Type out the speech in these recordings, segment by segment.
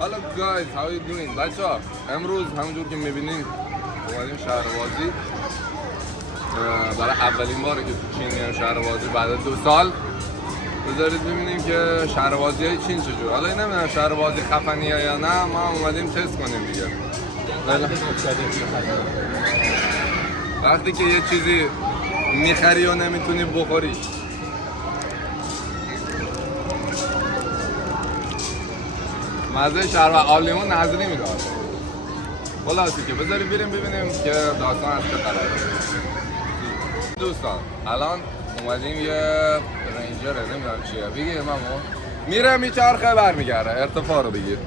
حالا guys how you doing بچه‌ها امروز همونجور که می‌بینین اومدیم شهربازی برای اولین باره که تو چین میام شهربازی بعد از 2 سال. بذارید ببینیم که شهربازی‌های چین چجور. حالا نمیدونم شهربازی خفنیه یا نه، ما اومدیم تست کنیم دیگه. وقتی که یه چیزی میخری و نمیتونی بخوریش. مزه شهر و آلیمون نظری میداد. خلاصی که بذاریم بریم ببینیم که داستان از چه قراره. دوستان الان اومدیم یه رنجره نمیدونم چیه بگیر مامو میره میچرخه برمیگرده ارتفاع رو بگیر.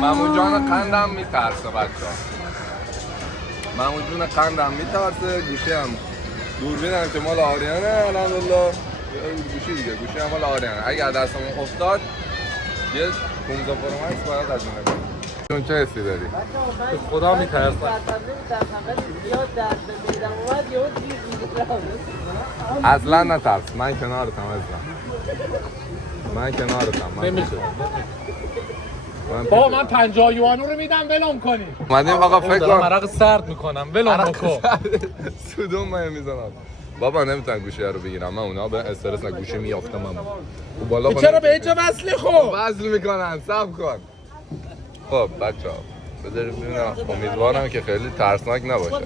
مامو جان قندم میترسه بچه ها. مامو جون قندم میترسه. گوشه هم دوربینم که مال آریانه الحمدلله. گوشی دیگه گوشی هم مال آریانه. اگه دستمون افتاد یه 15 پرو مکس باید از اونه کنیم. چون چه حسی داری؟ خدا میترسم. اصلا نترس من کنارتم عزیزم. من کنارتم. نمیشه. بابا من 50 یوانو رو میدم ولم کنی. اومدیم آقا فکر کن عرق سرد میکنم ولم بکن. سودون من میزنم. بابا نمیتونم گوشی رو بگیرم. من اونا به استرس گوشی میافتم من. خب بالا چرا به اینجا وصله خب؟ وصل میکنن صبر کن. خب بچه‌ها بذارید ببینم. امیدوارم که خیلی ترسناک نباشه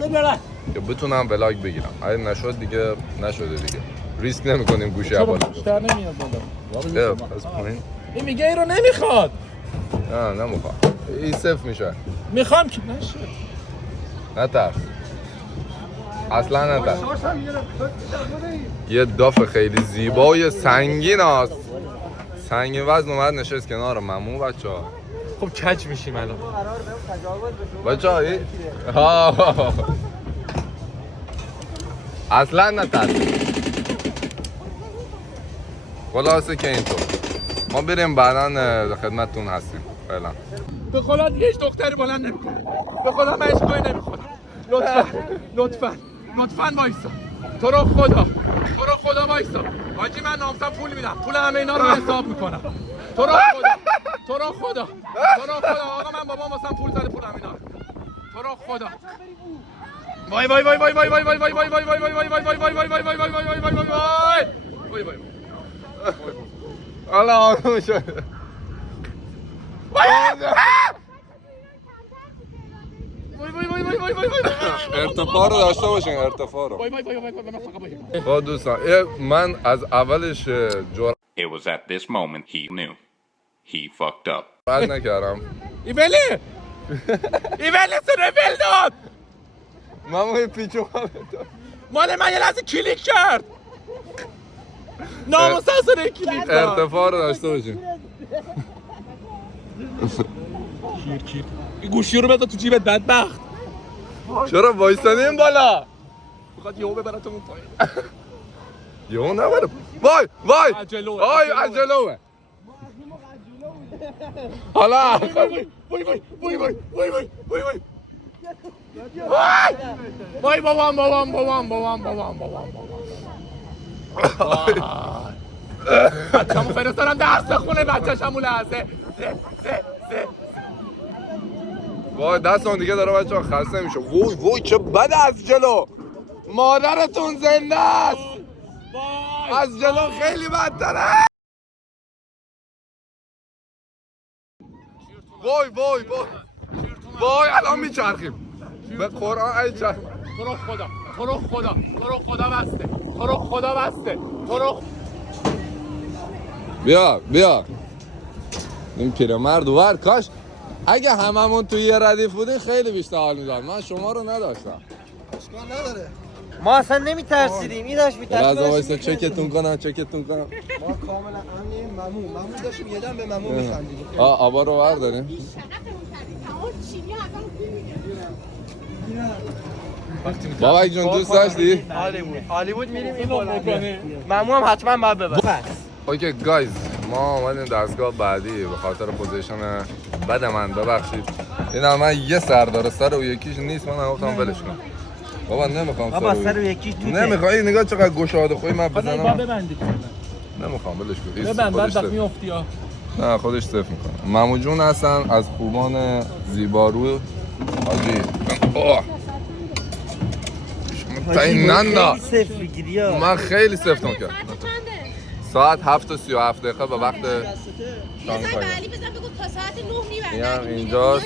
که بتونم ولاگ بگیرم. اگه نشد دیگه نشده دیگه. ریسک نمی‌کنیم گوشی رو بالا. بیشتر نمیاد بالا. از پایین. این میگه این رو نمیخواد. نه نمیخوام. این صفر میشه. میخوام که نشه. نترس. اصلا نترس. یه داف خیلی زیبای سنگین است. سنگین وزن اومد نشست کنار ممو بچه‌ها. خب کج میشیم الان. بچه‌ها اصلا نترس. خلاصه که اینطور ما بریم بعداً خدمتتون هستیم. فعلا به خدا دیگه هیچ دختری بلند نمیکنه. به خدا من هیچ گوی نمیخورم. لطفاً وایسا. تو رو خدا وایسا. حاجی من نامسا پول میدم. پول همه اینا رو حساب میکنم. تو رو خدا آقا من بابام واسم پول زده پول همینا. تو رو خدا. وای حالا آروم شد. ارتفاع رو داشته باشین ارتفاع رو. خب دوستان من از اولش It was at this moment he knew. He fucked up. جرأت نکردم. ایولی سر ول داد. مامو پیچو مال من یه لحظه کلیک کرد. ناموسا سر کلیک داد. ارتفاع رو داشته باشین. کیر این گوشی رو بذار تو جیبت بدبخت. چرا وایسادین بالا؟ میخواد یهو ببرتمون پایین. یهو نبره. وای عجلوه. حالا وای بابام بچه‌مو فرستادم درس بخونه بچه‌شمو لحظه. وای دستم دیگه داره بچه‌ها خسته میشه. وای چه بد از جلو. مادرتون زنده است. از جلو خیلی بدتره. وای الان میچرخیم. به قرآن ای چرخ. تو رو خدا بسته. بیا این پیرمرد ور کاش اگه هممون توی یه ردیف بودین خیلی بیشتر حال میداد. من شما رو نداشتم. اشکال نداره. ما اصلا نمیترسیدیم. این داشت میترسید. لحظه وایسا چکتون کنم. ما کاملا امنیم. ممو داشتیم یه دم به ممو میخندیدیم. آبا رو ور داریم. بابا جون دوست داشتی؟ هالیوود میریم این ممو هم حتما باید ببر. اوکی گایز ما اومدیم دستگاه بعدی به خاطر پوزیشن بد من ببخشید. اینا من یه سر داره سر و یکیش نیست. من گفتم ولش کن. بابا نمیخوام بابا سر و یکی تو نمیخوای نگاه چقدر گشاده خوی من بزنم. ببندید. نمیخوام ولش کن. ببند خودش بعد صفر. میافتی ها. نه خودش صفر میکنه. مامو جون هستن از خوبان زیبارو حاجی. اوه شما تاینندا صفر بگیری ها. من خیلی سفتم کرد. ساعت 7:37 دقیقه به وقت شانگهای. علی بزن بگو تا ساعت 9 این هم میبندن. اینجاست.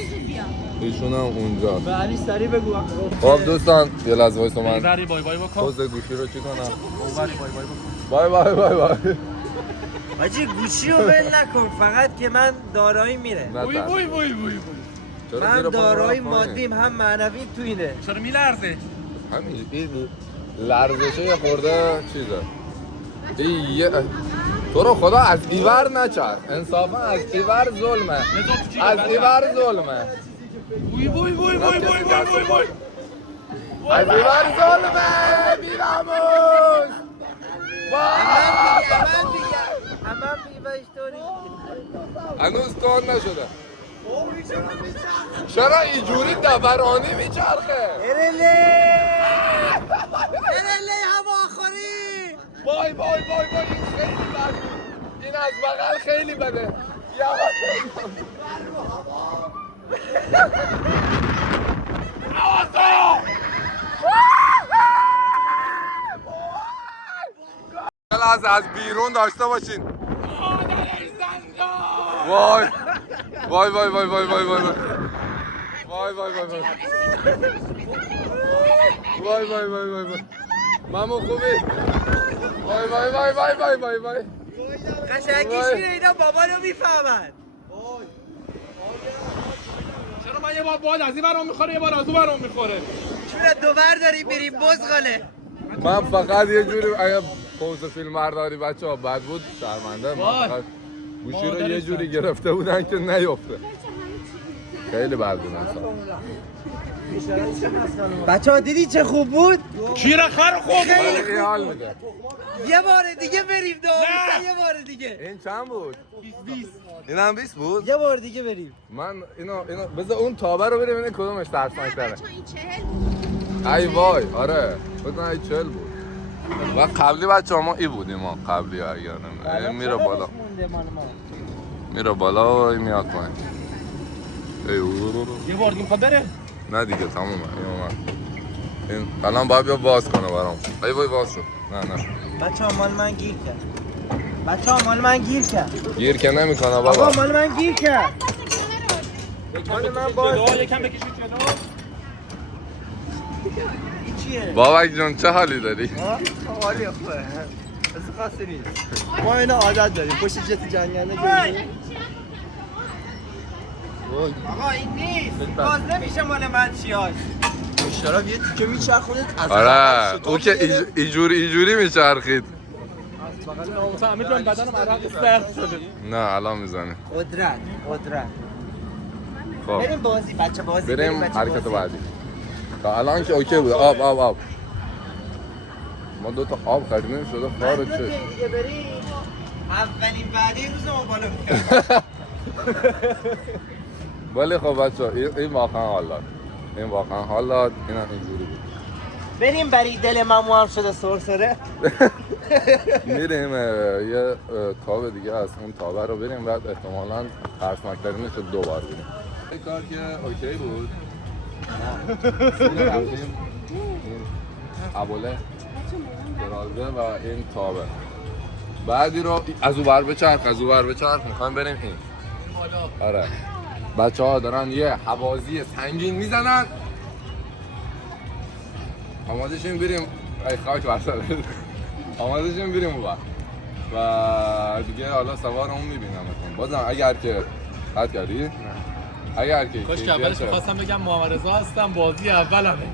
ایشون هم اونجا. به علی سریع بگو. خب دوستان یه لحظه وایسا من بری بای بای بکن. پوز گوشی رو چی کنم. بری بای بای بکن. بای بای بای بای. حاجی گوشی رو ول نکن فقط که من دارایی میره. نه وای وای وای وای. چرا من زیر پا دارایی رفت پایین؟ مادیم هم معنوی تو اینه. چرا میلرزه؟ همین این لرزشه یه خورده چیزه. این یه تو رو خدا از ایور نچر انصافا از ایور ظلمه از ایور ظلمه وای وای وای وای وای وای وای. از ایور ظلمه بیراموز اما بیبایش طوری. هنوز تون نشده چرا اینجوری دورانی میچرخه ارله هوا آخری. وای وای وای وای این خیلی بد بود. این از بغل خیلی بده از بیرون داشته باشین وای وای وای وای وای وای وای وای وای وای وای وای وای وای وای وای مامو خوبی وای وای وای وای وای وای وای قشنگیش اینه اینا بابا رو میفهمن. چرا من یه بار باد از این برام میخوره یه بار از اون برام میخوره؟ چون دوبر داریم بریم بزغاله. من فقط یه جوری اگه پوز فیلم برداری بچه ها بد بود شرمنده من فقط گوشی رو یه جوری گرفته بودن که نیفته خیلی بد بود اصلا بچه ها دیدی چه خوب بود؟ کیره خر خوب خیلی حال میده یه بار دیگه بریم دامیتا یه بار دیگه. این چند بود؟ 20 این هم 20 بود؟ یه بار دیگه بریم. من اینو بذار اون تابه رو بریم این کدومش ترسناک تره بچه‌ها این 40 ای وای آره بودن ای 40 بود و قبلی بچه ما ای بودیم ما قبلی اگر نمیده میره بالا میره بالا و این میاد پایین یه بار دیگه میخواد بره؟ نه دیگه تمومه این اومد این الان باید بیا باز کنه برام ای وای باز شد نه بچه ها مال من گیر کرد. بچه ها مال من گیر کرد. گیر که نمی کنه آقا بابا مال من گیر کرد. مال من باز. یکم بکشید جلو. این چیه؟ بابک جون چه حالی داری؟ حالی خوبه. از خاصی نیست. ما اینا عادت داریم. پشت جت جنگنده بریم. آقا این نیست. باز نمیشه مال من چیاش. اشتراک یه تیکه میچرخونید از آره او که اینجوری میچرخید فهمیدم بدنم عرق سرد شده. نه الان میزنه قدرت خب بریم بازی بچه بازی بریم بچه حرکت بازی. بعدی تا الان که اوکی بود آب ما 2 تا آب خریدیم شده خار چش دیگه بریم اولین وعده روز ما بالا میکنم. ولی خب بچه این واقعا حال داد این واقعا حال داد این هم اینجوری بود بریم بری دل ممو هم شده سرسره. میریم یه تاب دیگه از اون تابه رو بریم بعد احتمالاً ترسناکترینش رو 2 بار بریم این کار که اوکی بود رفتیم این ابوله درازه و این تابه بعدی رو از او بر بچرخ میخوایم بریم این آره بچه ها دارن یه حوازی سنگین میزنن آماده شیم بریم ای خاک برسل آماده شیم بریم اون و دیگه حالا سوار اون میبینم بازم اگر که قد کردی؟ اگر که کاش که اولش میخواستم بگم محمد رضا هستم بازی اولمه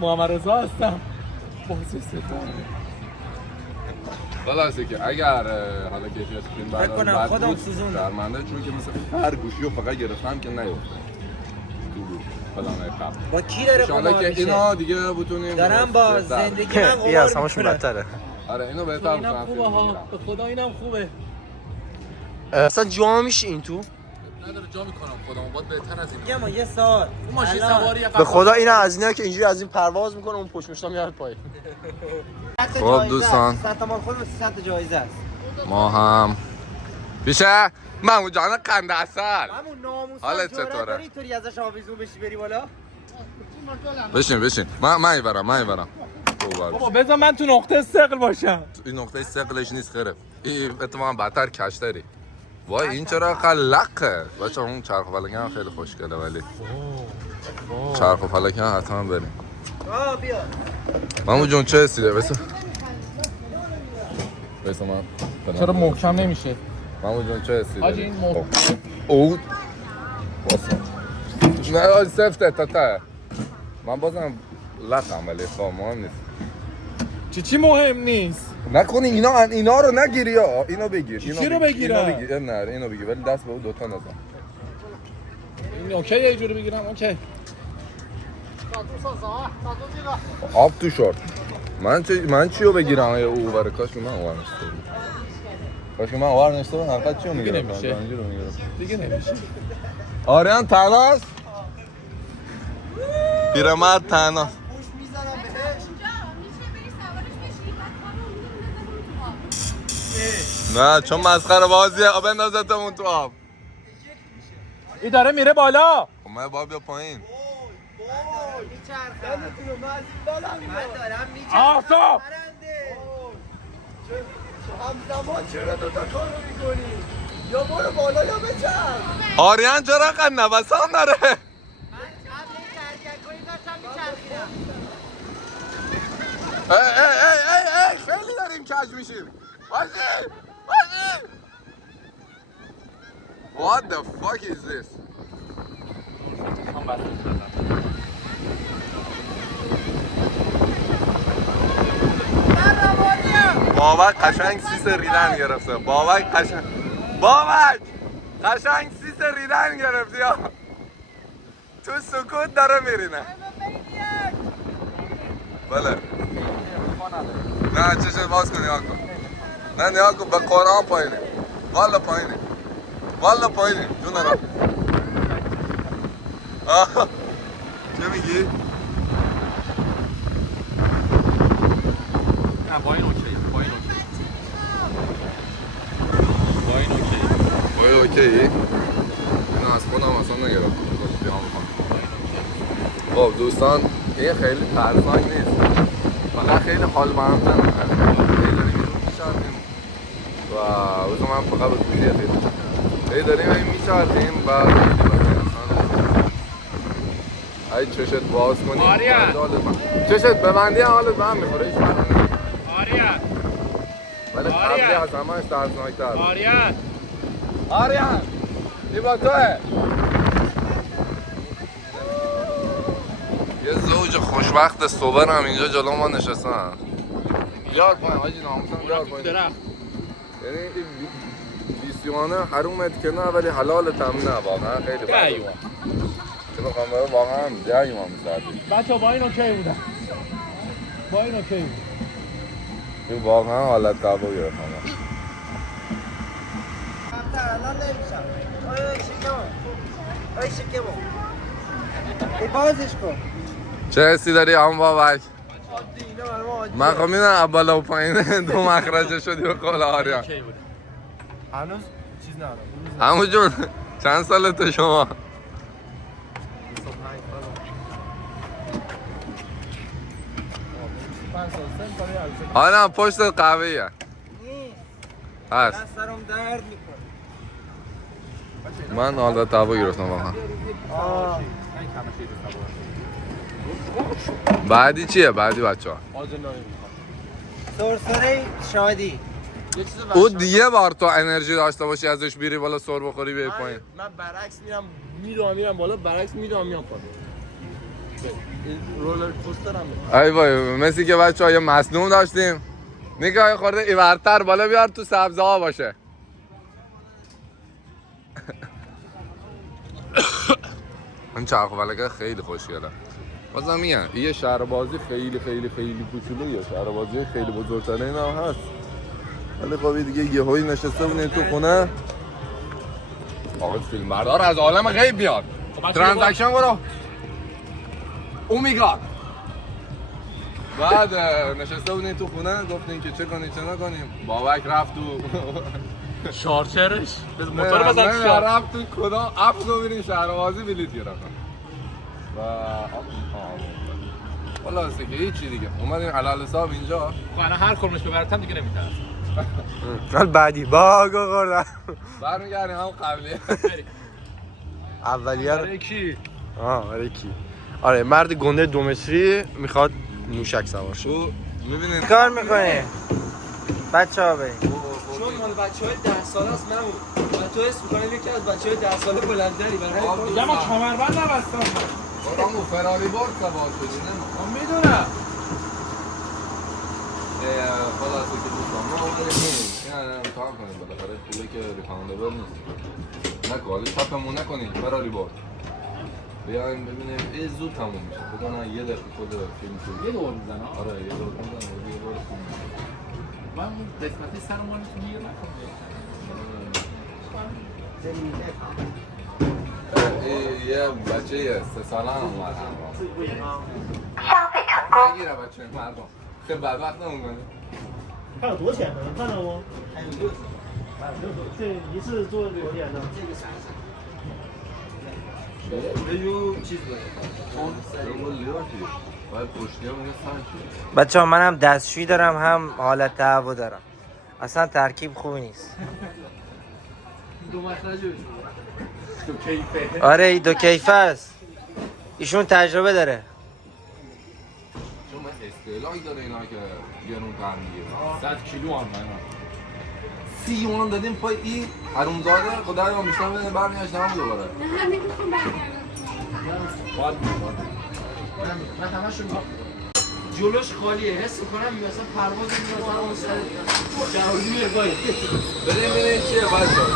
محمد رضا هستم بازی ستاره خلاصه که اگر حالا کیفیت فیلم بردار خودم سوزوندم شرمنده چون که مثل هر گوشی رو فقط گرفتم که نیفته تو فلانه قبل با کی داره انشالله قمار که میشه؟ اینا دیگه بتونیم دارم با زندگی من قمار میکنم. آره اینو بهتر اینم خوبه ها به خدا اینم خوبه اصلا جا میشه این تو؟ نداره جا میکنم خودمو باید بهتر از این میگم ما یه سال اون ماشین سواری به خدا اینا از اینایی که اینجوری از این پرواز میکنه اون پشت مشتا میاد پایین. خب دوستان 300 تومان خود 300 جایزه است. ما هم پیشه محمود جان قند اصل همون ناموسا حالت جرأت چطوره؟ داری اینطوری ازش آویزون بشی بری بالا؟ بشین من ایورم بابا بذار من تو نقطه ثقل باشم. این نقطه ثقلش نیست خیره این اتفاقا بدتر کشتری وای این چرا قلقه بچه اون چرخ و فلکه هم خیلی خوشگله ولی چرخ و فلکه هم حتما بریم بیا محمود جون چه رسیده بسا من چرا محکم نمیشه؟ محمود جون چه رسیده حاجی این محکم او نه سفته تا من بازم لقم ولی خواه مهم نیست چی مهم نیست؟ نکن اینا رو نگیری یا اینو بگیر چی رو بگیرم؟ نه اینو بگیر ولی دست به اون دوتا نزن این اوکی یه جوری بگیرم اوکی آب تو شورت من چی رو بگیرم او برای کاش که من اوار نشته بود حقیقت چی رو میگیرم دیگه نمیشه آریان تناست پیرمرد تناست نه چون مسخره بازیه آب اندازتمون تو آب این داره میره بالا من باید بیا پایین آفتاب همزمان چرا دوتا کارو میکنی؟ یا برو بالا یا بچرخ آریان چرا قد نوسان داره ای خیلی داریم کج میشیم باشی What the fuck is this? بابک قشنگ سیس ریدن گرفته بابک قشنگ سیس ریدن گرفتی یا تو سکوت داره میرینه بله نه چشم باز کن نیا کن نه نیا کن به قرآن پایینه والا پایینه جون را چه میگی؟ نه با این اوکی با این اوکی اینو از خودم اصلا نگرفتم خب دوستان این خیلی ترسناک نیست فقط خیلی حال به هم زنم خیلی داریم این رو میچردیم و بزن من فقط به گوشی خیلی داریم این میچردیم و ای چشت باز کنیم آریان چشت ببندی حالت به هم میخوره هیچ فرق نمیکنه آریان ولی قبلی از همه‌اش ترسناک‌تر آریان این با توه یه زوج خوشبخت صبر هم اینجا جلو ما نشستن بیار پایین حاجی ناموسم بیار پایین یعنی این بیسیوانه حرومت که نه ولی حلالت هم نه واقعا خیلی بده چه بخوام باید واقعا دیگه ما میزدی بچه با این اوکی بودن این واقعا حالت تابو گرفتم الان نمیشم آی شکمو ای بازش کن چه حسی داری هم بابک؟ من خب میدونم اولا و پایینه دو مخرجه شدی به قول آریان هنوز چیز ندارم همون جون چند سالته شما؟ آره پشت قهوه‌ایه هست دسترم درد میکنه من حالا تابو گرفتم واقعا بعدی چیه؟ بعدی بچه ها سرسره شادی او دیگه بار تو انرژی داشته باشی ازش بیری بالا سر بخوری بیای پایین من برعکس میرم بالا برعکس میرم پایین رولر کوستر هم ای وای مثل که بچه ها یه مصدوم داشتیم نگاه خورده ایورتر بالا بیار تو سبزه ها باشه این چرخ و فلکه خیلی خوشگله بازم میگم یه شهربازی خیلی کوچولویه شهربازی خیلی بزرگتره این هم هست ولی خب دیگه یه هایی نشسته بودیم تو خونه آقا فیلم بردار از عالم غیب بیاد ترانزکشن برو او میگاد بعد نشسته بودیم تو خونه گفتیم که چه کنیم چه نکنیم. بابک رفت تو شارچرش موتور بزن تو شارچر. رفت تو کدام اپ رو بریم شهروازی بلیط گرفتم و خلاصه که هیچی دیگه اومدیم علال حساب اینجا. خب الان هر کدومش ببرتم دیگه نمیترسم. حال بعدی باگو خوردم. برمیگردیم هم قبلیه. اولیه رو برای کی؟ برای کی؟ آره مرد گنده 2 متری میخواد موشک سوار شه. تو میبینید کار میکنی؟ بچه ها بریم چون مال بچه‌های 10 ساله است نمون و تو اسم می‌کنی یکی از بچه‌های 10 ساله بلندتری برای میگم من کمربند نبستم. برامو فراری بارد سوار شدی من میدونم. خلاصه که دوستان ما اومدیم این امتحان کنیم بالاخره پوله که ریفاندبل نیست. نکن حالا چپمون نکنیم فراری بارد. بیایم ببینیم این زود تموم میشه. بگم یه دقیقه خود فیلم شد. یه دور میزنه. آره یه دور میزنه و یه دور فیلم میشه. من اون قسمتی سرمانتون گیر نکنم. یه بچه 3 ساله هم اومد همراه. بگیره بچه مردم. خیلی بدبخت نمونگنه. 还有多钱呢？看到吗？还有6这一次做多少钱呢？ چیز باید پشتی هم سنگ بچه ها من هم دستشویی دارم هم حالت هوا دارم اصلا ترکیب خوبی نیست دو مخرجه تو کیفه. آره این 2 کیفه است ایشون تجربه داره چون من استعلاحی داره اینا که گرون تر میگیره 100 کیلو هم من 30 یوان دادیم پای این حرومزاده خدای ما میشتم بده برمیگشتم هم دوباره همه میخوام من همشون جلوش خالیه حس میکنم مثلا پرواز میکنم اون سر جهازی میره پایین بریم ببینیم چیه بچه‌ها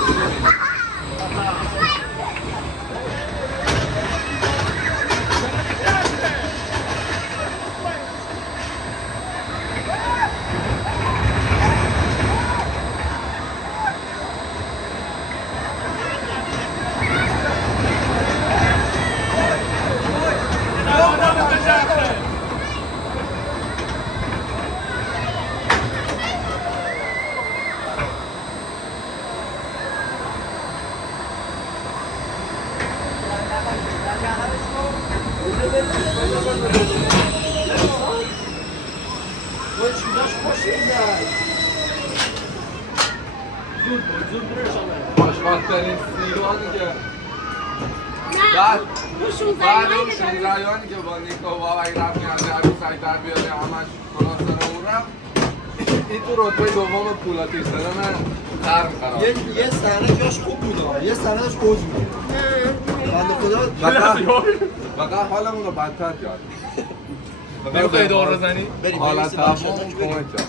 خوشبخت‌ترین سیگاری که بعد اون 16 یوانی که با نیکا و بابک رفتیم از عروسک در بیاریم همش کلاس داره اون رفت این تو رتبه دوم پولاتیش داره من خرم خراب یه صحنه جاش خوب بود یه صحنه داشت اوج بود بنده خدا فقط حالمون رو بدتر کرد نمیخوای دور بزنی؟ حالت تمام کمک کرد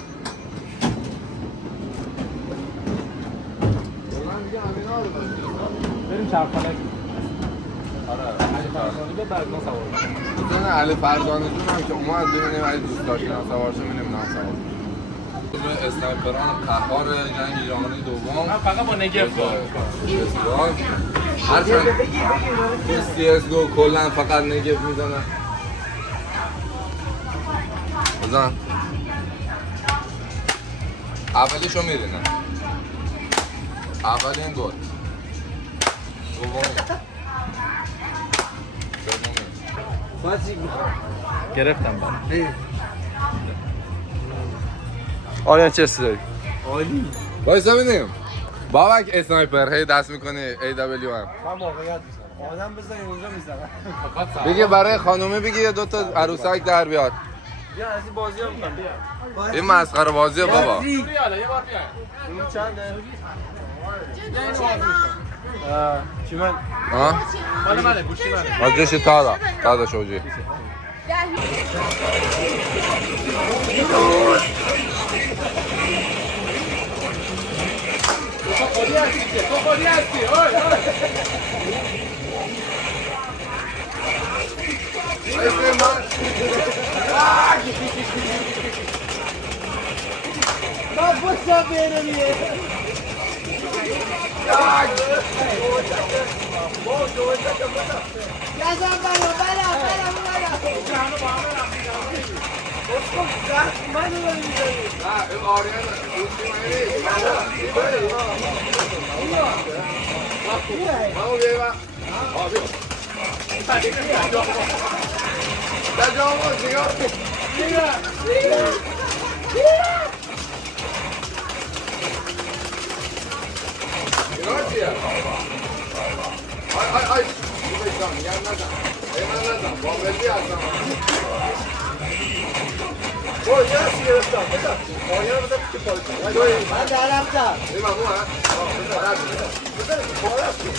بریم چرخانه. آره علی فرزانه به برگان سوار کنیم. مثلا علی فرزانه جون هم که اومد ببینیم اگه دوست داشتین هم سوار شه می‌بینیم نه سوار به اسنایپران قهار جنگ جهانی دوم من فقط با نگف دارم. هرچند تو CSGO کلا فقط نگف میزنه بزن اولیشو میدونه اولین گل دومی سومی گرفتم برم. آره چه داری؟ عالی وایسا ببینیم بابک اسنایپر هی دست میکنه AWM من واقعیت میزنم آدم بزنی اونجا میزنم بگی برای خانومه بگی یه دوتا عروسک در بیاد بیا از این بازی هم میکنم بیا این مسخره بازیه بابا بیالا یه بار بیاین. این چنده؟ چی من؟ ها؟ مال منه گوشی منه. بازیش تا شوجی تو خودی هستی اوی نه این آریان دوستی منی مامو بیاییم آبی تجاوز نگاه اینا چیه؟ آی بشتم میگم نزن من نزن بامبلی هستم برو یه هستی گرفتم بزن آریان بزن که پالیسی من در رفتم این ممنون ها؟ بزن پالیسی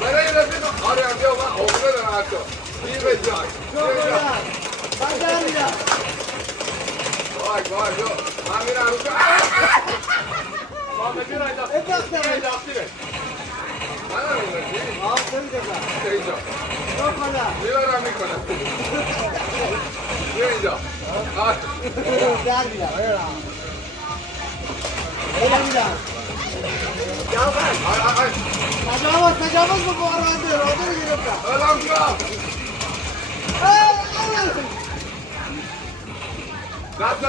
برای این رفیق آریان بیا من حوضه دارم حتی بیر به جان من در میرم وای جو من میرم رو بامبلی را انداختی به من هم میرسی؟ که اینجا میبرم میکنم بیا اینجا در میرم میرم تجاوز بکن آرمانده راده رو گرفتم الان کن دست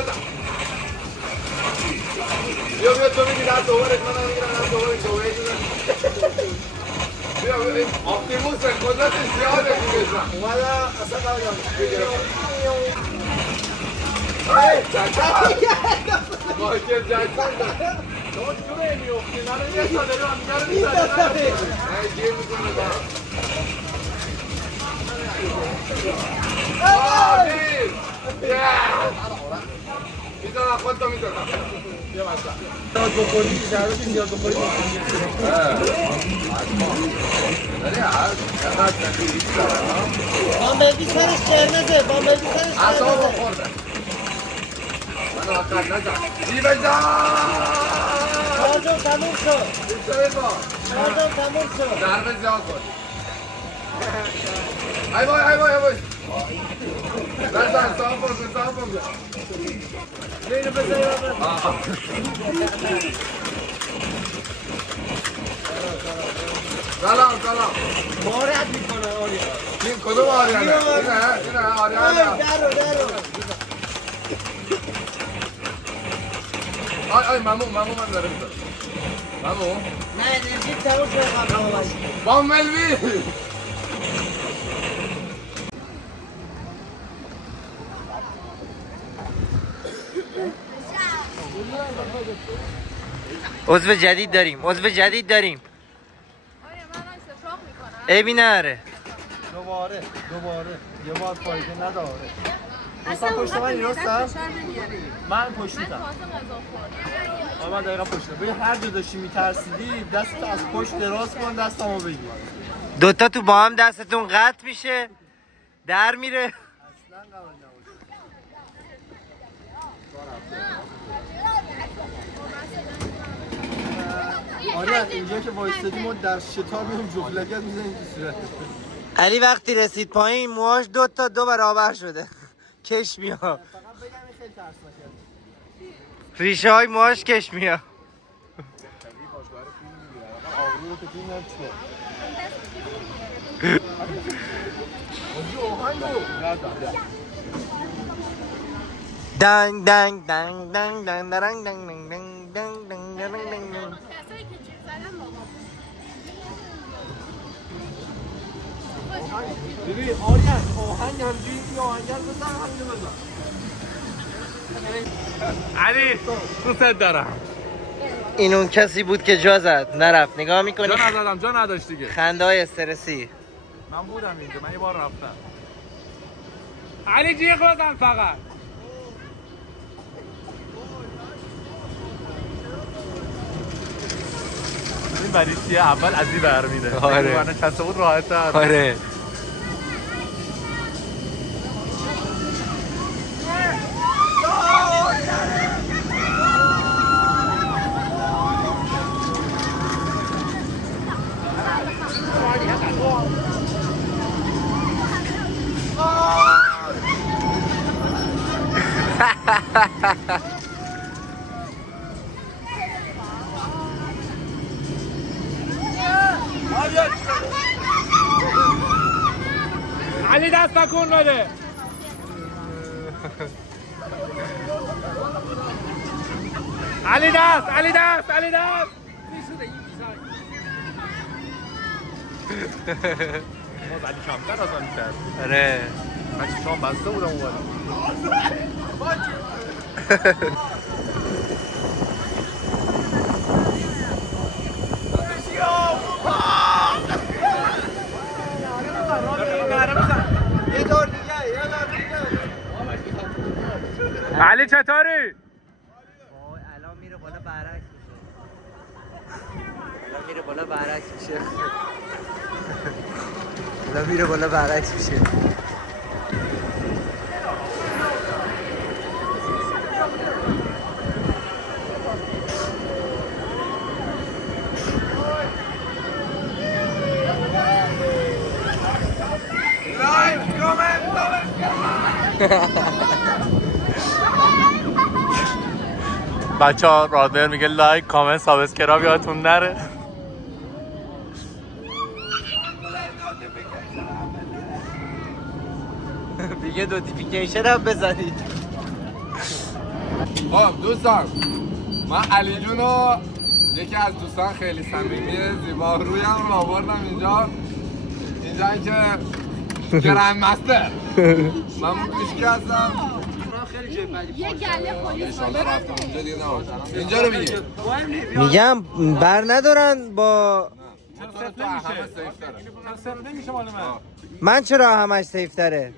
بیا تو میگی دست دوبارش من هم میگیرم دست دوبارش بیا این آپتیموس قدرت زیاده میگیرم اومدم اصلا نمیدونم مایکل جکسون تو جوره میفتی منو یه سال دارم میگرم میزنم نه گیر میکنه با دیر میزنم خودتا میزنم بیا مثلا زیاد بخوری شربت زیاد بخوری بامبلی سرش قرمزه بامبلی سرش اصابو قرمزه خورده منو حقیقت نزن جی بزن شارجم تموم شد بیشتر با شارجم تموم شد ضربه زیاد کن ای وای نزن صاف کن اینو بزنیم سلام مارد میکنه آریان این کدوم آریانه؟ اینه آریانه درو آی مامو من داره میزن مامو نه انرژی تموم شد قبل آمد بامبلوی عضو جدید داریم آره من استفراغ میکنم ای نره دوباره یه بار فایده نداره اصلا پشت من اینقدر درستم؟ فشار نمیاری من من پشتیتم تازه غذا خوردم من دقیقا پشتم ببین هر جا داشتی میترسیدی دست از پشت دراز کن دستمو بگیر دوتا تو با هم دستتون قطع میشه در میره آره اینجا که وایستادی ما در شتاب میریم جفلکت میزنیم تو صورت علی وقتی رسید پایین موهاش دو برابر شده کش میاد فقط بگم این خیلی ترسناکه ریشه های موهاش کش میاد آبرو رو تکیم نمیشه دنگ دنگ دنگ دنگ دنگ درنگ دنگ دنگ دنگ دنگ دنگ دنگ دنگ دنگ. کسایی که چیز زدن بابا ببین آریان آهنگ همجوری این آهنگر بزن همینو بزن علی دوست دارم این اون کسی بود که جا زد نرفت نگاه میکنی جا نزدم جا نداشت دیگه خنده های استرسی من بودم اینجا من یه بار رفتم علی جیغ بزن فقط این بریشیه اول از این برمیده آره. من کسا بود راحت تر آره علی دست نکن بده علی دست ما بعدی کمتر از آن کرد آره من چشام بسته بودم اون علی چطوری؟ الان میره بالا برعکس میشه الان میره بالا برعکس میشه بچه ها رادمر میگه لایک کامنت سابسکرایب یادتون نره دیگه نوتیفیکیشن هم بزنید خب دوستان من علی جونو یکی از دوستان خیلی صمیمی زیبا رویم رو آوردم اینجا که گرند مستر من پیشکی هستم یه گله پلیس انشالله رفتم اونجا دیگه نباشم اینجا رو بگیر میگم بر ندارن با موتور تو همه سیف داره صرف نمیشه مال من چرا همش سیف تره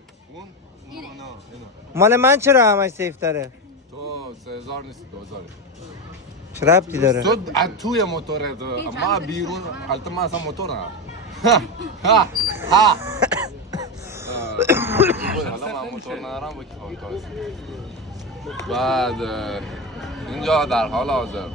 مال من چرا همش سیف تره تو 3000 نیست 2000 چه ربطی داره تو از توی موتوره تو اما بیرون البته من اصلا موتور ندارم ها حالا من موتور ندارم با کی کار بعد اینجا در حال حاضر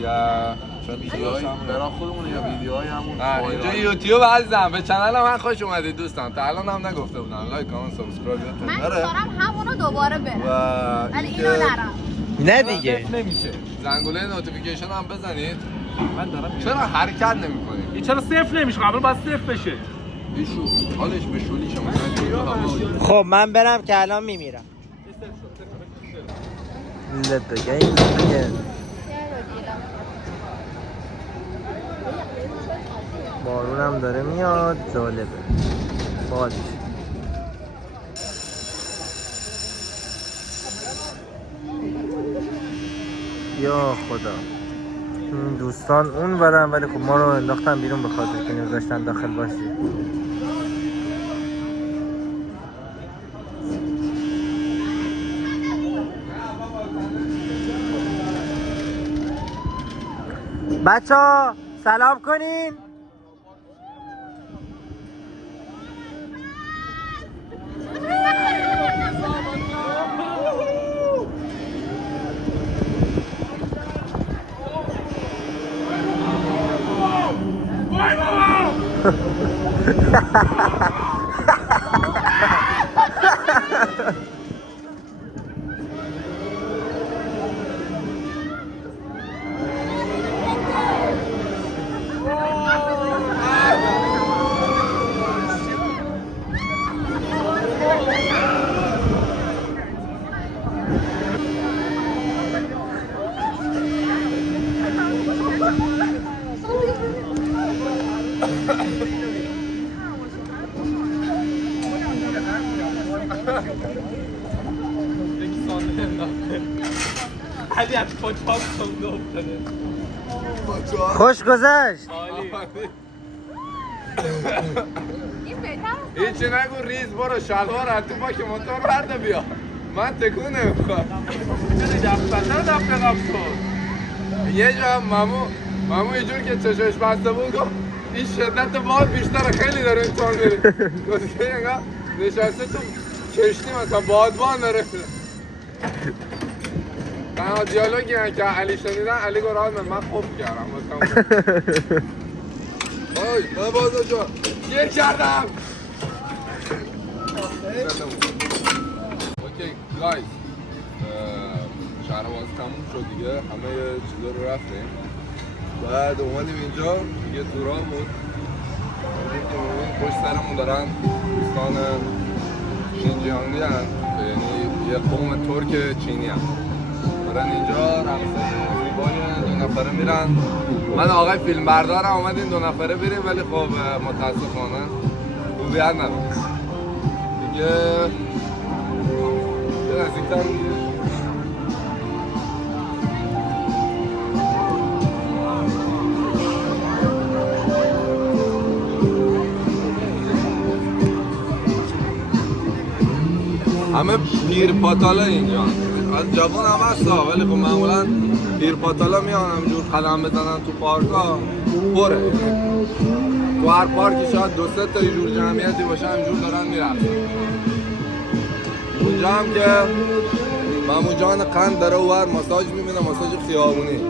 یا چه ویدیوهایی برای خودمون یا ویدیوهای همون اینجا یوتیوب عزیزم به کانال من خوش اومدید دوستان تا الان هم نگفته بودم لایک کامنت سابسکرایب یادتون من نره دارم همونو دوباره برم و ولی اینو نرم نه دیگه نمیشه زنگوله نوتیفیکیشن هم بزنید من دارم چرا حرکت نمی‌کنید این چرا صفر نمیشه قبل باید صفر بشه ایشو حالش به شولی شما خب من برم که الان میمیرم زندگی بارونم داره میاد جالبه باز یا خدا این دوستان اون برن ولی خب ما رو انداختن بیرون به خاطر که نذاشتن داخل باشی بچه ها سلام کنین علی از پاچاق سنده افتاده خوش گذشت این بهتر هیچی نگو ریز برو شلوار از تو پاک موتور برده بیا من تکون نمیخوام چرا دفته قبل یه جا مامو یه جور که چشمش بسته بود گفت این شدت باد بیشتره خیلی داره این طور میری گفت که انگاه نشسته تو کشتی مثلا بادبان داره تنها دیالوگی هم که علی شنیدن علی گفت من خوب کردم وای من بازا جا گیر کردم اوکی گایز شهرواز تموم شد دیگه همه چیزا رو رفتیم بعد اومدیم اینجا یه تورا بود پشت سرمون دارن دوستان شینجیانگی هن، یعنی یه قوم ترک چینی هن دارن اینجا رقص زیبای 2 نفره میرن. من آقای فیلم بردارم اومدیم 2 نفره بریم ولی خب متاسفانه خوبیت ندارم دیگه. یه نزدیکتر همه پیر پاتالا اینجا از جوان هم هستا ولی خب معمولا پیر پاتالا میان همینجور قدم بزنن تو پارکا پره. تو هر پارکی شاید 2-3 تا اینجور جمعیتی باشه همینجور دارن میرفتن. اونجا هم که ماموجان قند داره اوور ماساژ میبینه، ماساژ خیابونی.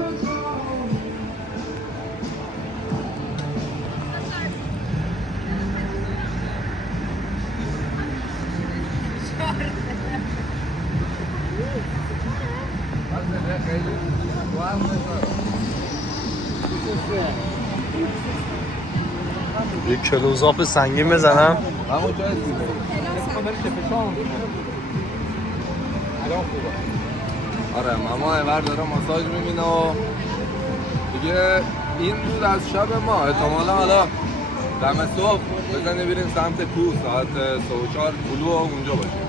یک کلوزآپ سنگین بزنم. همون جای دیگه الان خوبه. آره ماما اینور داره ماساژ میبینه و دیگه این بود از شب ما. احتمالا حالا دم صبح بزنه بریم سمت کوه ساعت 3-4 طلوع اونجا باشیم.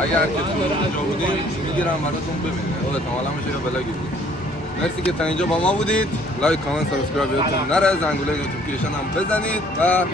اگر که اونجا بودیم میگیرم براتون ببینید. احتمالا میشه یه بلاگی بود. مرسی که تا اینجا با ما بودید. لایک، کامنت، سابسکرایب یادتون نره. زنگوله نوتیفیکیشن هم بزنید و